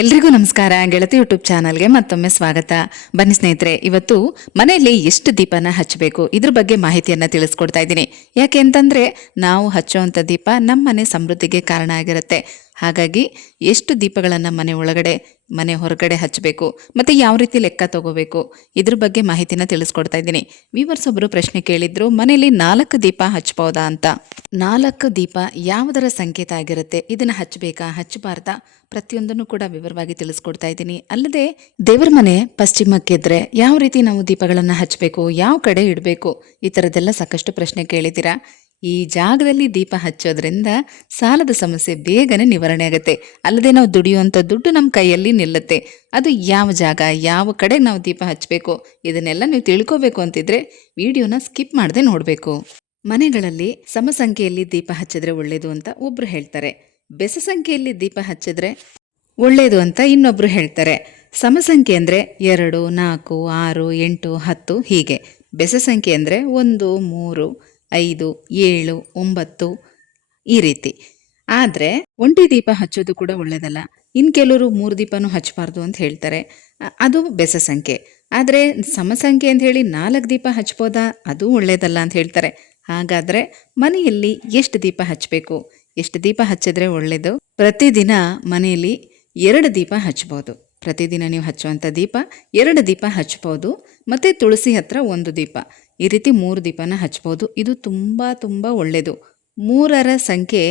ಎಲ್ರಿಗೂ ನಮಸ್ಕಾರ. ಗೆಳತಿ ಯೂಟ್ಯೂಬ್ ಚಾನಲ್ಗೆ ಮತ್ತೊಮ್ಮೆ ಸ್ವಾಗತ. ಬನ್ನಿ ಸ್ನೇಹಿತರೆ, ಇವತ್ತು ಮನೆಯಲ್ಲಿ ಎಷ್ಟು ದೀಪನ ಹಚ್ಚಬೇಕು? ಇದ್ರ ಬಗ್ಗೆ ಮಾಹಿತಿಯನ್ನ ತಿಳಿಸ್ಕೊಡ್ತಾ ಇದ್ದೀನಿ. ಯಾಕೆ ಅಂತಂದ್ರೆ, ನಾವು ಹಚ್ಚುವಂಥ ದೀಪ ನಮ್ಮ ಮನೆ ಸಮೃದ್ಧಿಗೆ ಕಾರಣ ಆಗಿರುತ್ತೆ. ಹಾಗಾಗಿ ಎಷ್ಟು ದೀಪಗಳನ್ನು ಮನೆ ಒಳಗಡೆ, ಮನೆ ಹೊರಗಡೆ ಹಚ್ಚಬೇಕು, ಮತ್ತು ಯಾವ ರೀತಿ ಲೆಕ್ಕ ತಗೋಬೇಕು, ಇದ್ರ ಬಗ್ಗೆ ಮಾಹಿತಿನ ತಿಳಿಸ್ಕೊಡ್ತಾ ಇದ್ದೀನಿ. ವೀವರ್ಸ್ ಒಬ್ಬರು ಪ್ರಶ್ನೆ ಕೇಳಿದ್ರು, ಮನೆಯಲ್ಲಿ ನಾಲ್ಕು ದೀಪ ಹಚ್ಬೋದಾ ಅಂತ. ನಾಲ್ಕು ದೀಪ ಯಾವುದರ ಸಂಕೇತ ಆಗಿರುತ್ತೆ, ಇದನ್ನು ಹಚ್ಚಬೇಕಾ ಹಚ್ಚಬಾರ್ದಾ ಪ್ರತಿಯೊಂದನ್ನು ಕೂಡ ವಿವರವಾಗಿ ತಿಳಿಸ್ಕೊಡ್ತಾ ಇದ್ದೀನಿ. ಅಲ್ಲದೆ, ದೇವರ ಮನೆ ಪಶ್ಚಿಮಕ್ಕಿದ್ರೆ ಯಾವ ರೀತಿ ನಾವು ದೀಪಗಳನ್ನು ಹಚ್ಚಬೇಕು ಯಾವ ಕಡೆ ಇಡಬೇಕು, ಈ ಥರದ್ದೆಲ್ಲ ಸಾಕಷ್ಟು ಪ್ರಶ್ನೆ ಕೇಳಿದ್ದೀರಾ? ಈ ಜಾಗದಲ್ಲಿ ದೀಪ ಹಚ್ಚೋದ್ರಿಂದ ಸಾಲದ ಸಮಸ್ಯೆ ಬೇಗನೆ ನಿವಾರಣೆ ಆಗುತ್ತೆ. ಅಲ್ಲದೆ ನಾವು ದುಡಿಯುವಂಥ ದುಡ್ಡು ನಮ್ಮ ಕೈಯಲ್ಲಿ ನಿಲ್ಲುತ್ತೆ. ಅದು ಯಾವ ಜಾಗ, ಯಾವ ಕಡೆ ನಾವು ದೀಪ ಹಚ್ಚಬೇಕು? ಇದನ್ನೆಲ್ಲ ನೀವು ತಿಳ್ಕೋಬೇಕು ಅಂತಿದ್ರೆ ವಿಡಿಯೋನ ಸ್ಕಿಪ್ ಮಾಡದೆ ನೋಡಬೇಕು. ಮನೆಗಳಲ್ಲಿ ಸಮಸಂಖ್ಯೆಯಲ್ಲಿ ದೀಪ ಹಚ್ಚಿದ್ರೆ ಒಳ್ಳೆಯದು ಅಂತ ಒಬ್ಬರು ಹೇಳ್ತಾರೆ. ಬೆಸ ಸಂಖ್ಯೆಯಲ್ಲಿ ದೀಪ ಹಚ್ಚಿದ್ರೆ ಒಳ್ಳೆಯದು ಅಂತ ಇನ್ನೊಬ್ಬರು ಹೇಳ್ತಾರೆ. ಸಮಸಂಖ್ಯೆ ಅಂದರೆ ಎರಡು, ನಾಲ್ಕು, ಆರು, ಎಂಟು, ಹತ್ತು ಹೀಗೆ. ಬೆಸ ಸಂಖ್ಯೆ ಅಂದರೆ ಒಂದು, ಮೂರು ಐದು, ಏಳು, ಒಂಬತ್ತು ಈ ರೀತಿ. ಆದರೆ ಒಂಟಿ ದೀಪ ಹಚ್ಚೋದು ಕೂಡ ಒಳ್ಳೆಯದಲ್ಲ ಇನ್ನು ಕೆಲವರು ಮೂರು ದೀಪನೂ ಹಚ್ಚಬಾರ್ದು ಅಂತ ಹೇಳ್ತಾರೆ. ಅದು ಬೆಸ ಸಂಖ್ಯೆ. ಆದರೆ ಸಮಸಂಖ್ಯೆ ಅಂತ ಹೇಳಿ ನಾಲ್ಕು ದೀಪ ಹಚ್ಬೋದಾ? ಅದು ಒಳ್ಳೆಯದಲ್ಲ ಅಂತ ಹೇಳ್ತಾರೆ. ಹಾಗಾದರೆ ಮನೆಯಲ್ಲಿ ಎಷ್ಟು ದೀಪ ಹಚ್ಚಬೇಕು? ಎಷ್ಟು ದೀಪ ಹಚ್ಚಿದ್ರೆ ಒಳ್ಳೆಯದು ಪ್ರತಿದಿನ ಮನೆಯಲ್ಲಿ ಎರಡು ದೀಪ ಹಚ್ಬೋದು. ಪ್ರತಿದಿನ ನೀವು ಹಚ್ಚುವಂಥ ದೀಪ, ಎರಡು ದೀಪ ಹಚ್ಬೋದು. ಮತ್ತು ತುಳಸಿ ಹತ್ರ ಒಂದು ದೀಪ. ಈ ರೀತಿ ಮೂರು ದೀಪನ ಹಚ್ಬೋದು. ಇದು ತುಂಬ ತುಂಬ ಒಳ್ಳೆಯದು ಮೂರರ ಸಂಖ್ಯೆ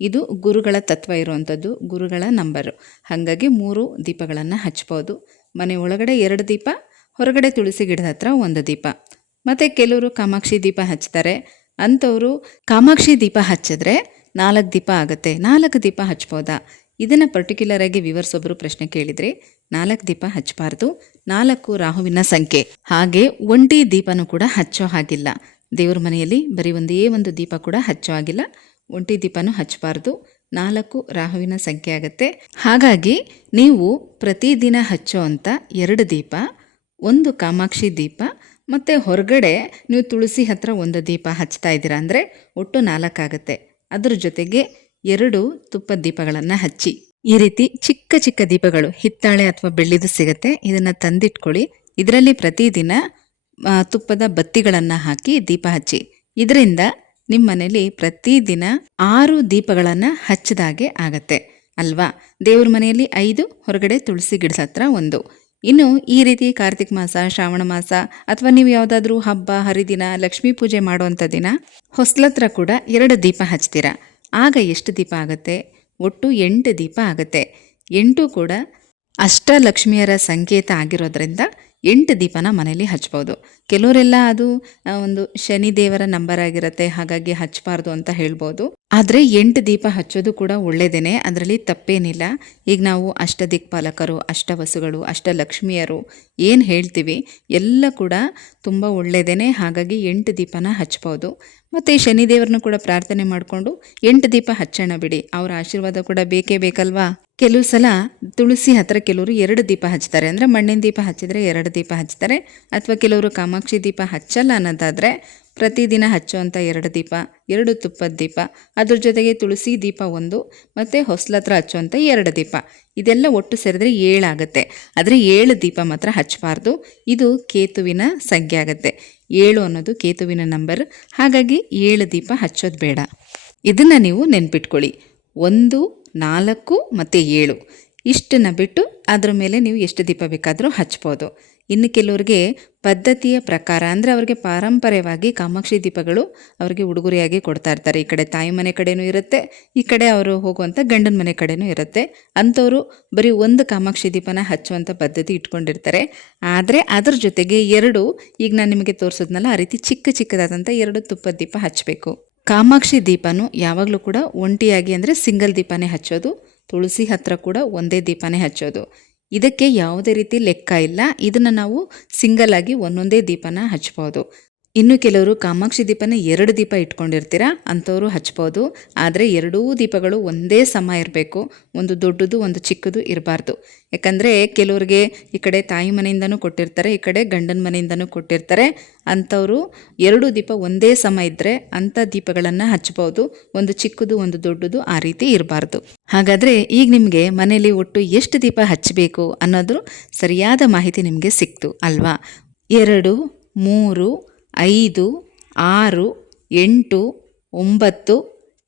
ಇದು ಗುರುಗಳ ತತ್ವ ಇರುವಂಥದ್ದು, ಗುರುಗಳ ನಂಬರು. ಹಾಗಾಗಿ ಮೂರು ದೀಪಗಳನ್ನು ಹಚ್ಬೋದು. ಮನೆ ಒಳಗಡೆ ಎರಡು ದೀಪ, ಹೊರಗಡೆ ತುಳಸಿ ಗಿಡದ ಹತ್ರ ಒಂದು ದೀಪ. ಮತ್ತು ಕೆಲವರು ಕಾಮಾಕ್ಷಿ ದೀಪ ಹಚ್ತಾರೆ. ಅಂಥವರು ಕಾಮಾಕ್ಷಿ ದೀಪ ಹಚ್ಚಿದ್ರೆ ನಾಲ್ಕು ದೀಪ ಆಗುತ್ತೆ. ನಾಲ್ಕು ದೀಪ ಹಚ್ಬೋದಾ? ಇದನ್ನು ಪರ್ಟಿಕ್ಯುಲರ್ ಆಗಿ ವಿವರ್ಸ್ ಒಬ್ಬರು ಪ್ರಶ್ನೆ ಕೇಳಿದರೆ ನಾಲ್ಕು ದೀಪ ಹಚ್ಚಬಾರ್ದು, ನಾಲ್ಕು ರಾಹುವಿನ ಸಂಖ್ಯೆ. ಹಾಗೆ ಒಂಟಿ ದೀಪನೂ ಕೂಡ ಹಚ್ಚೋ ಹಾಗಿಲ್ಲ. ದೇವ್ರ ಮನೆಯಲ್ಲಿ ಬರೀ ಒಂದೇ ಒಂದು ದೀಪ ಕೂಡ ಹಚ್ಚೋ ಆಗಿಲ್ಲ ಒಂಟಿ ದೀಪನೂ ಹಚ್ಚಬಾರ್ದು, ನಾಲ್ಕು ರಾಹುವಿನ ಸಂಖ್ಯೆ ಆಗುತ್ತೆ. ಹಾಗಾಗಿ ನೀವು ಪ್ರತಿದಿನ ಹಚ್ಚೋ ಅಂತ ಎರಡು ದೀಪ, ಒಂದು ಕಾಮಾಕ್ಷಿ ದೀಪ, ಮತ್ತು ಹೊರಗಡೆ ನೀವು ತುಳಸಿ ಹತ್ರ ಒಂದು ದೀಪ ಹಚ್ತಾ ಇದ್ದೀರಾ ಅಂದರೆ ಒಟ್ಟು ನಾಲ್ಕಾಗುತ್ತೆ ಅದರ ಜೊತೆಗೆ ಎರಡು ತುಪ್ಪದ ದೀಪಗಳನ್ನು ಹಚ್ಚಿ. ಈ ರೀತಿ ಚಿಕ್ಕ ಚಿಕ್ಕ ದೀಪಗಳು ಹಿತ್ತಾಳೆ ಅಥವಾ ಬೆಳ್ಳಿದು ಸಿಗುತ್ತೆ. ಇದನ್ನು ತಂದಿಟ್ಕೊಳ್ಳಿ. ಇದರಲ್ಲಿ ಪ್ರತಿದಿನ ತುಪ್ಪದ ಬತ್ತಿಗಳನ್ನು ಹಾಕಿ ದೀಪ ಹಚ್ಚಿ. ಇದರಿಂದ ನಿಮ್ಮ ಮನೇಲಿ ಪ್ರತಿದಿನ ಆರು ದೀಪಗಳನ್ನು ಹಚ್ಚಿದಾಗೆ ಆಗತ್ತೆ. ಅಲ್ವಾ? ದೇವ್ರ ಮನೆಯಲ್ಲಿ ಐದು, ಹೊರಗಡೆ ತುಳಸಿ ಗಿಡಸ ಹತ್ರ ಒಂದು. ಇನ್ನು ಈ ರೀತಿ ಕಾರ್ತಿಕ್ ಮಾಸ, ಶ್ರಾವಣ ಮಾಸ ಅಥವಾ ನೀವು ಯಾವುದಾದ್ರೂ ಹಬ್ಬ, ಹರಿದಿನ, ಲಕ್ಷ್ಮೀ ಪೂಜೆ ಮಾಡುವಂಥ ದಿನ, ಹೊಸ್ಲತ್ರ ಕೂಡ ಎರಡು ದೀಪ ಹಚ್ತೀರಾ? ಆಗ ಎಷ್ಟು ದೀಪ ಆಗುತ್ತೆ? ಒಟ್ಟು ಎಂಟು ದೀಪ ಆಗುತ್ತೆ. ಎಂಟು ಕೂಡ ಅಷ್ಟಲಕ್ಷ್ಮಿಯರ ಸಂಕೇತ ಆಗಿರೋದ್ರಿಂದ ಎಂಟು ದೀಪನ ಮನೇಲಿ ಹಚ್ಬೋದು. ಕೆಲವರೆಲ್ಲ ಅದು ಒಂದು ಶನಿ ದೇವರ ನಂಬರ್ ಆಗಿರುತ್ತೆ, ಹಾಗಾಗಿ ಹಚ್ಚಬಾರ್ದು ಅಂತ ಹೇಳ್ಬೋದು. ಆದರೆ ಎಂಟು ದೀಪ ಹಚ್ಚೋದು ಕೂಡ ಒಳ್ಳೆಯದೇನೆ ಅದರಲ್ಲಿ ತಪ್ಪೇನಿಲ್ಲ. ಈಗ ನಾವು ಅಷ್ಟದಿಕ್ಪಾಲಕರು, ಅಷ್ಟವಸುಗಳು, ಅಷ್ಟಲಕ್ಷ್ಮಿಯರು ಏನು ಹೇಳ್ತೀವಿ, ಎಲ್ಲ ಕೂಡ ತುಂಬ ಒಳ್ಳೆಯದೇನೆ ಹಾಗಾಗಿ ಎಂಟು ದೀಪನ ಹಚ್ಬೋದು. ಮತ್ತು ಶನಿದೇವರನ್ನು ಕೂಡ ಪ್ರಾರ್ಥನೆ ಮಾಡಿಕೊಂಡು ಎಂಟು ದೀಪ ಹಚ್ಚೋಣ ಬಿಡಿ. ಅವರ ಆಶೀರ್ವಾದ ಕೂಡ ಬೇಕೇ ಬೇಕಲ್ವಾ? ಕೆಲವು ಸಲ ತುಳಸಿ ಹತ್ರ ಕೆಲವರು ಎರಡು ದೀಪ ಹಚ್ತಾರೆ. ಅಂದರೆ ಮಣ್ಣಿನ ದೀಪ ಹಚ್ಚಿದರೆ ಎರಡು ದೀಪ ಹಚ್ತಾರೆ. ಅಥವಾ ಕೆಲವರು ಕಾಮಾಕ್ಷಿ ದೀಪ ಹಚ್ಚಲ್ಲ ಅನ್ನೋದಾದರೆ ಪ್ರತಿದಿನ ಹಚ್ಚುವಂಥ ಎರಡು ದೀಪ, ಎರಡು ತುಪ್ಪದ ದೀಪ, ಅದ್ರ ಜೊತೆಗೆ ತುಳಸಿ ದೀಪ ಒಂದು, ಮತ್ತು ಹೊಸ್ಲತ್ರ ಹಚ್ಚುವಂಥ ಎರಡು ದೀಪ. ಇದೆಲ್ಲ ಒಟ್ಟು ಸೇರಿದ್ರೆ ಏಳಾಗುತ್ತೆ ಆದರೆ ಏಳು ದೀಪ ಮಾತ್ರ ಹಚ್ಚಬಾರ್ದು. ಇದು ಕೇತುವಿನ ಸಂಖ್ಯೆ ಆಗುತ್ತೆ. ಏಳು ಅನ್ನೋದು ಕೇತುವಿನ ನಂಬರ್. ಹಾಗಾಗಿ ಏಳು ದೀಪ ಹಚ್ಚೋದು ಬೇಡ. ಇದನ್ನು ನೀವು ನೆನ್ಪಿಟ್ಕೊಳ್ಳಿ. ಒಂದು, ನಾಲ್ಕು ಮತ್ತು ಏಳು. ಇಷ್ಟನ್ನು ಬಿಟ್ಟು ಅದ್ರ ಮೇಲೆ ನೀವು ಎಷ್ಟು ದೀಪ ಬೇಕಾದರೂ ಹಚ್ಬೋದು. ಇನ್ನು ಕೆಲವರಿಗೆ ಪದ್ಧತಿಯ ಪ್ರಕಾರ ಅಂದರೆ ಅವರಿಗೆ ಪಾರಂಪರ್ಯವಾಗಿ ಕಾಮಾಕ್ಷಿ ದೀಪಗಳು ಅವರಿಗೆ ಉಡುಗೊರೆಯಾಗಿ ಕೊಡ್ತಾ ಇರ್ತಾರೆ. ಈ ಕಡೆ ತಾಯಿ ಮನೆ ಕಡೆನೂ ಇರುತ್ತೆ, ಈ ಕಡೆ ಅವರು ಹೋಗುವಂಥ ಗಂಡನ ಮನೆ ಕಡೆನೂ ಇರುತ್ತೆ. ಅಂಥವರು ಬರೀ ಒಂದು ಕಾಮಾಕ್ಷಿ ದೀಪನ ಹಚ್ಚುವಂಥ ಪದ್ಧತಿ ಇಟ್ಕೊಂಡಿರ್ತಾರೆ. ಆದರೆ ಅದ್ರ ಜೊತೆಗೆ ಎರಡು, ಈಗ ನಾನು ನಿಮಗೆ ತೋರಿಸಿದ್ನಲ್ಲ, ಆ ರೀತಿ ಚಿಕ್ಕ ಚಿಕ್ಕದಾದಂಥ ಎರಡು ತುಪ್ಪದ ದೀಪ ಹಚ್ಚಬೇಕು. ಕಾಮಾಕ್ಷಿ ದೀಪನೂ ಯಾವಾಗಲೂ ಕೂಡ ಒಂಟಿಯಾಗಿ ಅಂದರೆ ಸಿಂಗಲ್ ದೀಪನೇ ಹಚ್ಚೋದು, ತುಳಸಿ ಹತ್ರ ಕೂಡ ಒಂದೇ ದೀಪನೇ ಹಚ್ಚೋದು. ಇದಕ್ಕೆ ಯಾವುದೇ ರೀತಿ ಲೆಕ್ಕ ಇಲ್ಲ. ಇದನ್ನು ನಾವು ಸಿಂಗಲ್ ಆಗಿ ಒಂದೊಂದೇ ದೀಪನ ಹಚ್ಬೋದು. ಇನ್ನು ಕೆಲವರು ಕಾಮಾಕ್ಷಿ ದೀಪನ ಎರಡು ದೀಪ ಇಟ್ಕೊಂಡಿರ್ತೀರ? ಅಂಥವರು ಹಚ್ಬೋದು. ಆದರೆ ಎರಡೂ ದೀಪಗಳು ಒಂದೇ ಸಮ ಇರಬೇಕು. ಒಂದು ದೊಡ್ಡದು, ಒಂದು ಚಿಕ್ಕದು ಇರಬಾರ್ದು. ಯಾಕಂದರೆ ಕೆಲವ್ರಿಗೆ ಈ ಕಡೆ ತಾಯಿ ಮನೆಯಿಂದನೂ ಕೊಟ್ಟಿರ್ತಾರೆ, ಈ ಕಡೆ ಗಂಡನ ಮನೆಯಿಂದನೂ ಕೊಟ್ಟಿರ್ತಾರೆ. ಅಂಥವರು ಎರಡು ದೀಪ ಒಂದೇ ಸಮ ಇದ್ದರೆ ಅಂಥ ದೀಪಗಳನ್ನು ಹಚ್ಬೋದು. ಒಂದು ಚಿಕ್ಕದು, ಒಂದು ದೊಡ್ಡದು ಆ ರೀತಿ ಇರಬಾರ್ದು. ಹಾಗಾದರೆ ಈಗ ನಿಮಗೆ ಮನೆಯಲ್ಲಿ ಒಟ್ಟು ಎಷ್ಟು ದೀಪ ಹಚ್ಚಬೇಕು ಅನ್ನೋದು ಸರಿಯಾದ ಮಾಹಿತಿ ನಿಮಗೆ ಸಿಕ್ತು ಅಲ್ವಾ? ಎರಡು, ಮೂರು ಐದು, ಆರು, ಎಂಟು, ಒಂಬತ್ತು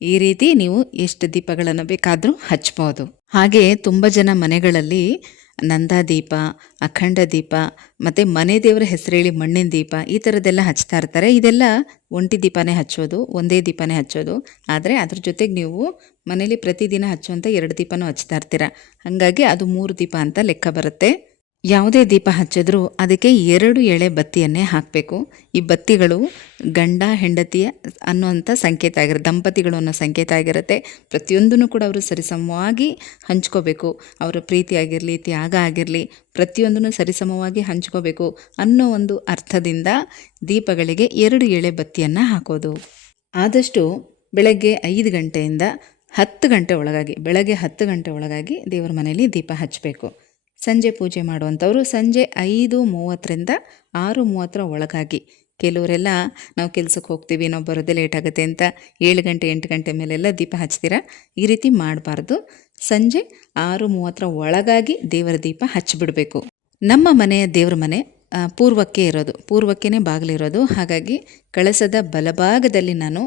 ಈ ರೀತಿ ನೀವು ಎಷ್ಟು ದೀಪಗಳನ್ನು ಬೇಕಾದರೂ ಹಚ್ಬೋದು. ಹಾಗೆ ತುಂಬ ಜನ ಮನೆಗಳಲ್ಲಿ ನಂದಾದೀಪ ಅಖಂಡ ದೀಪ ಮತ್ತು ಮನೆ ದೇವರ ಹೆಸರೇಳಿ ಮಣ್ಣಿನ ದೀಪ ಈ ಥರದ್ದೆಲ್ಲ ಹಚ್ತಾ ಇರ್ತಾರೆ. ಇದೆಲ್ಲ ಒಂಟಿ ದೀಪನೇ ಹಚ್ಚೋದು, ಒಂದೇ ದೀಪನೇ ಹಚ್ಚೋದು. ಆದರೆ ಅದ್ರ ಜೊತೆಗೆ ನೀವು ಮನೇಲಿ ಪ್ರತಿದಿನ ಹಚ್ಚುವಂಥ ಎರಡು ದೀಪನೂ ಹಚ್ತಾ ಇರ್ತೀರ. ಹಾಗಾಗಿ ಅದು ಮೂರು ದೀಪ ಅಂತ ಲೆಕ್ಕ ಬರುತ್ತೆ. ಯಾವುದೇ ದೀಪ ಹಚ್ಚಿದ್ರೂ ಅದಕ್ಕೆ ಎರಡು ಎಳೆ ಬತ್ತಿಯನ್ನೇ ಹಾಕಬೇಕು. ಈ ಬತ್ತಿಗಳು ಗಂಡ, ಹೆಂಡತಿಯ ಅನ್ನುವಂಥ ಸಂಕೇತ ಆಗಿರುತ್ತೆ, ದಂಪತಿಗಳು ಅನ್ನೋ ಸಂಕೇತ ಆಗಿರುತ್ತೆ. ಪ್ರತಿಯೊಂದನ್ನು ಕೂಡ ಅವರು ಸರಿಸಮವಾಗಿ ಹಂಚ್ಕೋಬೇಕು. ಅವರ ಪ್ರೀತಿ ಆಗಿರಲಿ, ತ್ಯಾಗ ಆಗಿರಲಿ, ಪ್ರತಿಯೊಂದನ್ನು ಸರಿಸಮವಾಗಿ ಹಂಚ್ಕೋಬೇಕು ಅನ್ನೋ ಒಂದು ಅರ್ಥದಿಂದ ದೀಪಗಳಿಗೆ ಎರಡು ಎಳೆ ಬತ್ತಿಯನ್ನು ಹಾಕೋದು. ಆದಷ್ಟು ಬೆಳಗ್ಗೆ ಐದು ಗಂಟೆಯಿಂದ ಹತ್ತು ಗಂಟೆ ಒಳಗಾಗಿ, ಬೆಳಗ್ಗೆ ಹತ್ತು ಗಂಟೆ ಒಳಗಾಗಿ ದೇವರ ಮನೆಯಲ್ಲಿ ದೀಪ ಹಚ್ಚಬೇಕು. ಸಂಜೆ ಪೂಜೆ ಮಾಡುವಂಥವ್ರು ಸಂಜೆ ಐದು ಮೂವತ್ತರಿಂದ ಆರು ಮೂವತ್ತರ ಒಳಗಾಗಿ. ಕೆಲವರೆಲ್ಲ, ನಾವು ಕೆಲಸಕ್ಕೆ ಹೋಗ್ತೀವಿ, ನಾವು ಬರೋದೇ ಲೇಟ್ ಆಗುತ್ತೆ ಅಂತ ಏಳು ಗಂಟೆ, ಎಂಟು ಗಂಟೆ ಮೇಲೆಲ್ಲ ದೀಪ ಹಚ್ತೀರ? ಈ ರೀತಿ ಮಾಡಬಾರ್ದು. ಸಂಜೆ ಆರು ಮೂವತ್ತರ ಒಳಗಾಗಿ ದೇವರ ದೀಪ ಹಚ್ಚಿಬಿಡಬೇಕು ನಮ್ಮ ಮನೆಯ ದೇವ್ರ ಮನೆ ಪೂರ್ವಕ್ಕೆ ಇರೋದು. ಪೂರ್ವಕ್ಕೇ ಬಾಗಿಲಿರೋದು ಹಾಗಾಗಿ ಕಳಸದ ಬಲಭಾಗದಲ್ಲಿ ನಾನು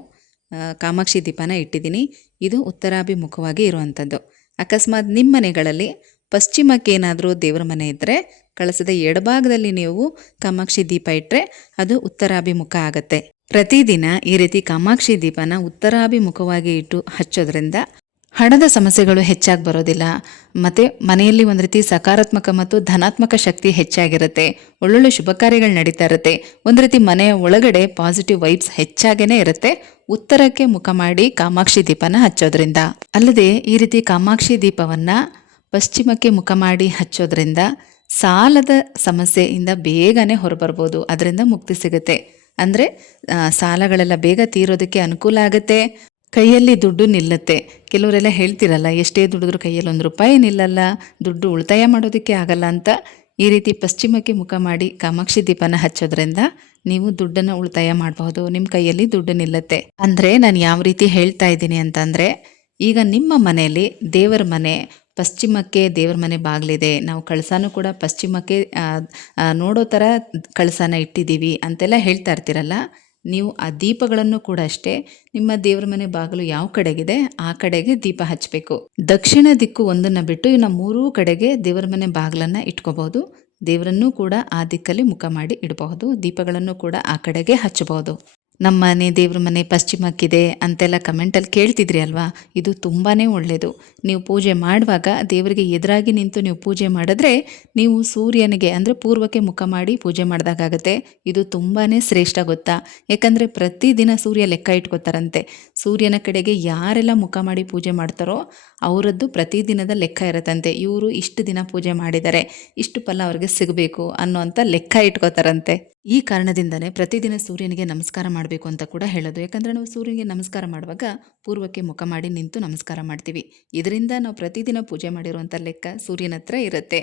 ಕಾಮಾಕ್ಷಿ ದೀಪನ ಇಟ್ಟಿದ್ದೀನಿ. ಇದು ಉತ್ತರಾಭಿಮುಖವಾಗಿ ಇರುವಂಥದ್ದು. ಅಕಸ್ಮಾತ್ ನಿಮ್ಮ ಮನೆಗಳಲ್ಲಿ ಪಶ್ಚಿಮಕ್ಕೆ ಏನಾದರೂ ದೇವರ ಮನೆ ಇದ್ದರೆ ಕಳಸದ ಎಡಭಾಗದಲ್ಲಿ ನೀವು ಕಾಮಾಕ್ಷಿ ದೀಪ ಇಟ್ಟರೆ ಅದು ಉತ್ತರಾಭಿಮುಖ ಆಗತ್ತೆ. ಪ್ರತಿದಿನ ಈ ರೀತಿ ಕಾಮಾಕ್ಷಿ ದೀಪನ ಉತ್ತರಾಭಿಮುಖವಾಗಿ ಇಟ್ಟು ಹಚ್ಚೋದ್ರಿಂದ ಹಣದ ಸಮಸ್ಯೆಗಳು ಹೆಚ್ಚಾಗಿ ಬರೋದಿಲ್ಲ. ಮತ್ತು ಮನೆಯಲ್ಲಿ ಒಂದು ರೀತಿ ಸಕಾರಾತ್ಮಕ ಮತ್ತು ಧನಾತ್ಮಕ ಶಕ್ತಿ ಹೆಚ್ಚಾಗಿರುತ್ತೆ. ಒಳ್ಳೊಳ್ಳೆ ಶುಭ ಕಾರ್ಯಗಳು ನಡೀತಾ ಇರುತ್ತೆ. ಒಂದು ರೀತಿ ಮನೆಯ ಒಳಗಡೆ ಪಾಸಿಟಿವ್ ವೈಬ್ಸ್ ಹೆಚ್ಚಾಗೇ ಇರುತ್ತೆ. ಉತ್ತರಕ್ಕೆ ಮುಖ ಮಾಡಿ ಕಾಮಾಕ್ಷಿ ದೀಪನ ಹಚ್ಚೋದ್ರಿಂದ. ಅಲ್ಲದೆ ಈ ರೀತಿ ಕಾಮಾಕ್ಷಿ ದೀಪವನ್ನು ಪಶ್ಚಿಮಕ್ಕೆ ಮುಖ ಮಾಡಿ ಹಚ್ಚೋದ್ರಿಂದ ಸಾಲದ ಸಮಸ್ಯೆಯಿಂದ ಬೇಗನೆ ಹೊರಬರ್ಬೋದು, ಅದರಿಂದ ಮುಕ್ತಿ ಸಿಗುತ್ತೆ. ಅಂದರೆ ಸಾಲಗಳೆಲ್ಲ ಬೇಗ ತೀರೋದಕ್ಕೆ ಅನುಕೂಲ ಆಗುತ್ತೆ. ಕೈಯಲ್ಲಿ ದುಡ್ಡು ನಿಲ್ಲುತ್ತೆ. ಕೆಲವರೆಲ್ಲ ಹೇಳ್ತಿರಲ್ಲ, ಎಷ್ಟೇ ದುಡಿದ್ರೂ ಕೈಯಲ್ಲಿ ಒಂದು ರೂಪಾಯಿ ನಿಲ್ಲಲ್ಲ, ದುಡ್ಡು ಉಳಿತಾಯ ಮಾಡೋದಕ್ಕೆ ಆಗಲ್ಲ ಅಂತ. ಈ ರೀತಿ ಪಶ್ಚಿಮಕ್ಕೆ ಮುಖ ಮಾಡಿ ಕಾಮಾಕ್ಷಿ ದೀಪನ ಹಚ್ಚೋದ್ರಿಂದ ನೀವು ದುಡ್ಡನ್ನು ಉಳಿತಾಯ ಮಾಡಬಹುದು, ನಿಮ್ಮ ಕೈಯಲ್ಲಿ ದುಡ್ಡು ನಿಲ್ಲುತ್ತೆ. ಅಂದರೆ, ನಾನು ಯಾವ ರೀತಿ ಹೇಳ್ತಾ ಇದ್ದೀನಿ ಅಂತಂದರೆ, ಈಗ ನಿಮ್ಮ ಮನೆಯಲ್ಲಿ ದೇವರ ಮನೆ ಪಶ್ಚಿಮಕ್ಕೆ ದೇವರ ಮನೆ ಬಾಗಿಲಿದೆ. ನಾವು ಕಳಸನೂ ಕೂಡ ಪಶ್ಚಿಮಕ್ಕೆ ನೋಡೋ ಥರ ಕಳಸಾನ ಇಟ್ಟಿದ್ದೀವಿ ಅಂತೆಲ್ಲ ಹೇಳ್ತಾ ಇರ್ತೀರಲ್ಲ. ನೀವು ಆ ದೀಪಗಳನ್ನು ಕೂಡ ಅಷ್ಟೇ ನಿಮ್ಮ ದೇವರ ಮನೆ ಬಾಗಿಲು ಯಾವ ಕಡೆಗಿದೆ, ಆ ಕಡೆಗೆ ದೀಪ ಹಚ್ಚಬೇಕು. ದಕ್ಷಿಣ ದಿಕ್ಕು ಒಂದನ್ನು ಬಿಟ್ಟು ಇನ್ನು ಮೂರೂ ಕಡೆಗೆ ದೇವರ ಮನೆ ಬಾಗಿಲನ್ನು ಇಟ್ಕೋಬಹುದು. ದೇವರನ್ನೂ ಕೂಡ ಆ ದಿಕ್ಕಲ್ಲಿ ಮುಖ ಮಾಡಿ ಇಡಬಹುದು. ದೀಪಗಳನ್ನು ಕೂಡ ಆ ಕಡೆಗೆ ಹಚ್ಚಬಹುದು. ನಮ್ಮ ಮನೆ ದೇವ್ರ ಮನೆ ಪಶ್ಚಿಮಕ್ಕಿದೆ ಅಂತೆಲ್ಲ ಕಮೆಂಟಲ್ಲಿ ಕೇಳ್ತಿದ್ರಿ ಅಲ್ವಾ? ಇದು ತುಂಬಾ ಒಳ್ಳೆಯದು ನೀವು ಪೂಜೆ ಮಾಡುವಾಗ ದೇವರಿಗೆ ಎದುರಾಗಿ ನಿಂತು ನೀವು ಪೂಜೆ ಮಾಡಿದ್ರೆ ನೀವು ಸೂರ್ಯನಿಗೆ ಅಂದರೆ ಪೂರ್ವಕ್ಕೆ ಮುಖ ಮಾಡಿ ಪೂಜೆ ಮಾಡಿದಾಗತ್ತೆ ಇದು ತುಂಬಾ ಶ್ರೇಷ್ಠ ಗೊತ್ತಾ? ಯಾಕಂದರೆ ಪ್ರತಿದಿನ ಸೂರ್ಯ ಲೆಕ್ಕ ಇಟ್ಕೋತಾರಂತೆ. ಸೂರ್ಯನ ಕಡೆಗೆ ಯಾರೆಲ್ಲ ಮುಖ ಮಾಡಿ ಪೂಜೆ ಮಾಡ್ತಾರೋ ಅವರದ್ದು ಪ್ರತಿದಿನದ ಲೆಕ್ಕ ಇರುತ್ತಂತೆ. ಇವರು ಇಷ್ಟು ದಿನ ಪೂಜೆ ಮಾಡಿದ್ದಾರೆ ಇಷ್ಟು ಫಲ ಅವ್ರಿಗೆ ಸಿಗಬೇಕು ಅನ್ನೋಂಥ ಲೆಕ್ಕ ಇಟ್ಕೋತಾರಂತೆ. ಈ ಕಾರಣದಿಂದನೇ ಪ್ರತಿದಿನ ಸೂರ್ಯನಿಗೆ ನಮಸ್ಕಾರ ಮಾಡಬೇಕು ಅಂತ ಕೂಡ ಹೇಳೋದು. ಯಾಕಂದರೆ ನಾವು ಸೂರ್ಯನಿಗೆ ನಮಸ್ಕಾರ ಮಾಡುವಾಗ ಪೂರ್ವಕ್ಕೆ ಮುಖ ಮಾಡಿ ನಿಂತು ನಮಸ್ಕಾರ ಮಾಡ್ತೀವಿ. ಇದರಿಂದ ನಾವು ಪ್ರತಿದಿನ ಪೂಜೆ ಮಾಡಿರುವಂಥ ಲೆಕ್ಕ ಸೂರ್ಯನ ಹತ್ರ ಇರುತ್ತೆ.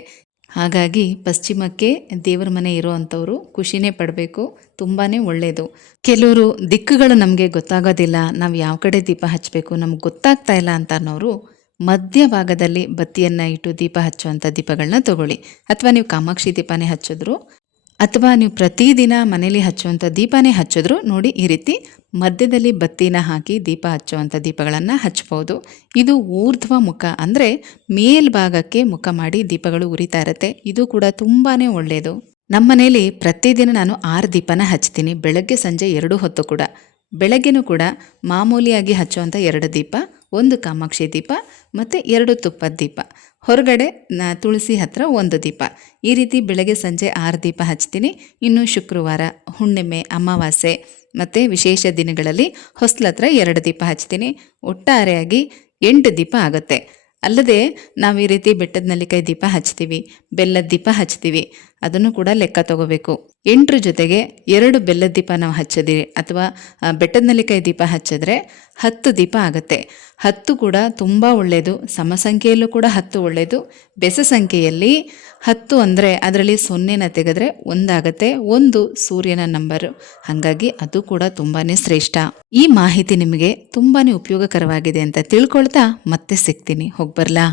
ಹಾಗಾಗಿ ಪಶ್ಚಿಮಕ್ಕೆ ದೇವರ ಮನೆ ಇರೋ ಅಂಥವ್ರು ಖುಷಿನೇ ಪಡಬೇಕು ತುಂಬಾ ಒಳ್ಳೆಯದು ಕೆಲವರು ದಿಕ್ಕುಗಳು ನಮಗೆ ಗೊತ್ತಾಗೋದಿಲ್ಲ, ನಾವು ಯಾವ ಕಡೆ ದೀಪ ಹಚ್ಚಬೇಕು ನಮ್ಗೆ ಗೊತ್ತಾಗ್ತಾ ಇಲ್ಲ ಅಂತ ಅನ್ನೋರು ಮಧ್ಯಭಾಗದಲ್ಲಿ ಬತ್ತಿಯನ್ನು ಇಟ್ಟು ದೀಪ ಹಚ್ಚುವಂಥ ದೀಪಗಳನ್ನ ತಗೊಳ್ಳಿ. ಅಥವಾ ನೀವು ಕಾಮಾಕ್ಷಿ ದೀಪನೇ ಹಚ್ಚಿದ್ರು ಅಥವಾ ನೀವು ಪ್ರತಿದಿನ ಮನೇಲಿ ಹಚ್ಚುವಂಥ ದೀಪನೇ ಹಚ್ಚಿದ್ರು ನೋಡಿ ಈ ರೀತಿ ಮಧ್ಯದಲ್ಲಿ ಬತ್ತಿನ ಹಾಕಿ ದೀಪ ಹಚ್ಚುವಂಥ ದೀಪಗಳನ್ನು ಹಚ್ಬೋದು. ಇದು ಊರ್ಧ್ವ ಮುಖ ಅಂದರೆ ಮೇಲ್ಭಾಗಕ್ಕೆ ಮುಖ ಮಾಡಿ ದೀಪಗಳು ಉರಿತಾ ಇರುತ್ತೆ. ಇದು ಕೂಡ ತುಂಬಾ ಒಳ್ಳೆಯದು ನಮ್ಮ ಮನೇಲಿ ಪ್ರತಿದಿನ ನಾನು ಆರು ದೀಪನ ಹಚ್ತೀನಿ. ಬೆಳಗ್ಗೆ ಸಂಜೆ ಎರಡು ಹೊತ್ತು ಕೂಡ. ಬೆಳಗ್ಗೆನೂ ಕೂಡ ಮಾಮೂಲಿಯಾಗಿ ಹಚ್ಚುವಂಥ ಎರಡು ದೀಪ, ಒಂದು ಕಾಮಾಕ್ಷಿ ದೀಪ ಮತ್ತು ಎರಡು ತುಪ್ಪದ ದೀಪ. ಹೊರಗಡೆ ತುಳಸಿ ಹತ್ರ ಒಂದು ದೀಪ. ಈ ರೀತಿ ಬೆಳಗ್ಗೆ ಸಂಜೆ ಆರು ದೀಪ ಹಚ್ತೀನಿ. ಇನ್ನು ಶುಕ್ರವಾರ ಹುಣ್ಣಿಮೆ, ಅಮಾವಾಸ್ಯೆ ಮತ್ತು ವಿಶೇಷ ದಿನಗಳಲ್ಲಿ ಹೊಸ್ಲತ್ರ ಎರಡು ದೀಪ ಹಚ್ತೀನಿ. ಒಟ್ಟಾರೆಯಾಗಿ ಎಂಟು ದೀಪ ಆಗುತ್ತೆ. ಅಲ್ಲದೆ ನಾವು ಈ ರೀತಿ ಬೆಟ್ಟದ ನಲ್ಲಿಕಾಯಿ ದೀಪ ಹಚ್ತೀವಿ, ಬೆಲ್ಲದ ದೀಪ ಹಚ್ತೀವಿ. ಅದನ್ನು ಕೂಡ ಲೆಕ್ಕ ತಗೋಬೇಕು. ಎಂಟರ ಜೊತೆಗೆ ಎರಡು ಬೆಲ್ಲದ ದೀಪ ನಾವು ಹಚ್ಚದಿರಿ ಅಥವಾ ಬೆಟ್ಟದ ನೆಲ್ಲಿಕಾಯಿ ದೀಪ ಹಚ್ಚಿದ್ರೆ ಹತ್ತು ದೀಪ ಆಗುತ್ತೆ. ಹತ್ತು ಕೂಡ ತುಂಬ ಒಳ್ಳೆಯದು ಸಮ ಸಂಖ್ಯೆಯಲ್ಲೂ ಕೂಡ ಹತ್ತು ಒಳ್ಳೆಯದು ಬೆಸ ಸಂಖ್ಯೆಯಲ್ಲಿ ಹತ್ತು ಅಂದರೆ ಅದರಲ್ಲಿ ಸೊನ್ನೆನ ತೆಗೆದ್ರೆ ಒಂದಾಗತ್ತೆ ಒಂದು ಸೂರ್ಯನ ನಂಬರು. ಹಾಗಾಗಿ ಅದು ಕೂಡ ತುಂಬಾ ಶ್ರೇಷ್ಠ. ಈ ಮಾಹಿತಿ ನಿಮಗೆ ತುಂಬಾ ಉಪಯೋಗಕರವಾಗಿದೆ ಅಂತ ತಿಳ್ಕೊಳ್ತಾ ಮತ್ತೆ ಸಿಗ್ತೀನಿ. ಹೋಗ್ಬರ್ಲಾ?